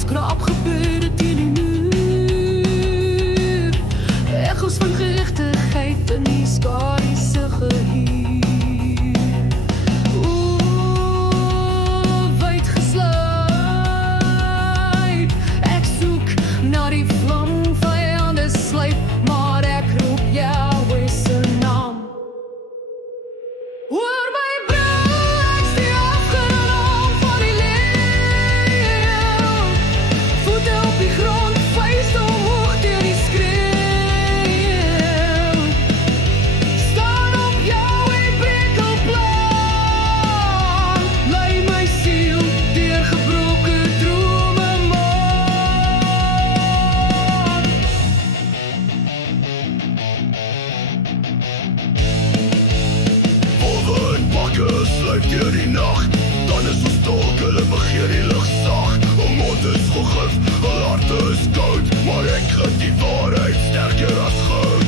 Skraap gebeurde teen die muur. Echos van gerechtigheid in die skariese gehuur. Wyd gesluit. Ek soek na die vlam, vyande sluip, maar ek roep Yahweh se naam. Hoor my brul, ek steek afgeraam van die leeuw. Voete op die grond, vuiste omhoog deur die skreeuw. Staan op Yahweh brekelplan. Lei my siel deur gebroke drome maan. Wolwe en bakke sluip deur die nacht. Dan is ons stalk, hulle begeer die licht sag. Hul mond is vol gif, hul hart is koud, maar ek gee die waarheid sterker as goud.